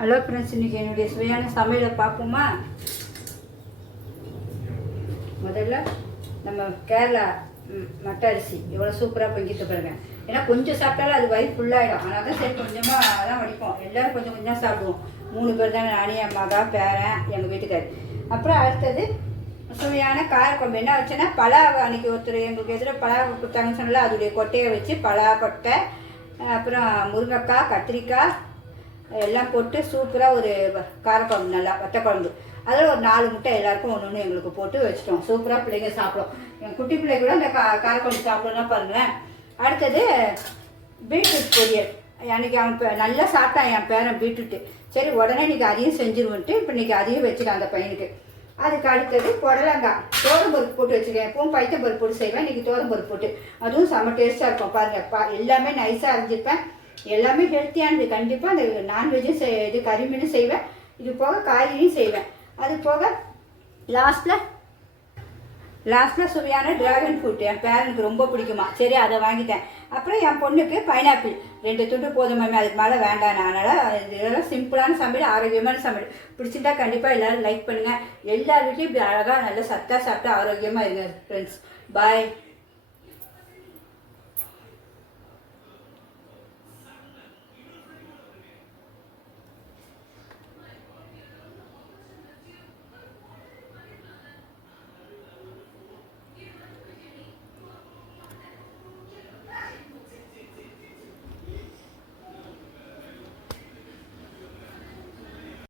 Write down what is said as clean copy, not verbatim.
Hello friends, இன்றைக்கி என்னுடைய சுவையான சமையலை பார்ப்போமா? முதல்ல நம்ம கேரளா மட்டை அரிசி எவ்வளோ சூப்பராக பொங்கிட்டு பாருங்க. ஏன்னா கொஞ்சம் சாப்பிட்டாலும் அது வயிறு ஃபுல்லாகிடும். அதனால தான் சரி கொஞ்சமாக தான் வடிப்போம். எல்லோரும் கொஞ்சம் கொஞ்சம் சாப்பிடுவோம். 3 பேர் தான், நானே, என் மகா, பேரன், எங்கள் வீட்டுக்கார். அப்புறம் அடுத்தது சுவையான காரக்குழம்பு. என்ன வச்சேன்னா பலா, அன்றைக்கி ஒருத்தர் எங்களுக்கு எதிராக பலா கொடுத்தாங்கன்னு சொன்னால அதோடைய கொட்டையை வச்சு பலா கொட்டை, அப்புறம் முருங்கைக்காய், கத்திரிக்காய் எல்லாம் போட்டு சூப்பராக ஒரு காரக்குழம்பு, நல்லா வத்தக்குழம்பு. அதில் ஒரு 4 முட்டை எல்லாருக்கும் ஒன்று ஒன்று எங்களுக்கு போட்டு வச்சுட்டோம். சூப்பராக பிள்ளைங்க சாப்பிடும். என் குட்டி பிள்ளை கூட அந்த காரக்குழம்பு சாப்பிடணும்னா பாருங்களேன். அடுத்தது பீட்ரூட் பொரியல். அன்றைக்கி அவன் நல்லா சாப்பிட்டான் என் பேரன் பீட்ரூட்டு. சரி உடனே இன்றைக்கி அதையும் செஞ்சுருவோன்ட்டு இப்போ இன்றைக்கி அதையும் வச்சுட்டேன் அந்த பையனுக்கு. அதுக்கு அடுத்தது புடலங்காய் தோரம்பருப்பு போட்டு வச்சுருக்கேன். எப்பவும் பைத்தம்பருப்பு போட்டு செய்வேன், இன்றைக்கி தோரம்பருப்பு போட்டு. அதுவும் செம்ம டேஸ்ட்டாக இருக்கும் பாருங்கள். எல்லாமே நைஸாக அரைஞ்சிருப்பேன். எல்லாமே ஹெல்த்தியானது. கண்டிப்பாக அந்த நான்வெஜ்ஜும் இது கறி மீனும் செய்வேன். இது போக காய்கறியும் செய்வேன். அது போக லாஸ்ட்டில் சுவையான டிராகன் ஃப்ரூட் என் பேரனுக்கு ரொம்ப பிடிக்குமா, சரி அதை வாங்கிட்டேன். அப்புறம் என் பொண்ணுக்கு பைனாப்பிள் 2 துண்டு போதுமாமே, அதுக்கு மேலே வேண்டாம். அதனால் இதெல்லாம் சிம்பிளான சமையல், ஆரோக்கியமான சமையல். பிடிச்சிட்டா கண்டிப்பாக எல்லோரும் லைக் பண்ணுங்கள். எல்லார் வீட்லேயும் இப்படி அழகாக நல்லா சத்தாக சாப்பிட்டு ஆரோக்கியமாக இருங்க ஃப்ரெண்ட்ஸ். பாய்.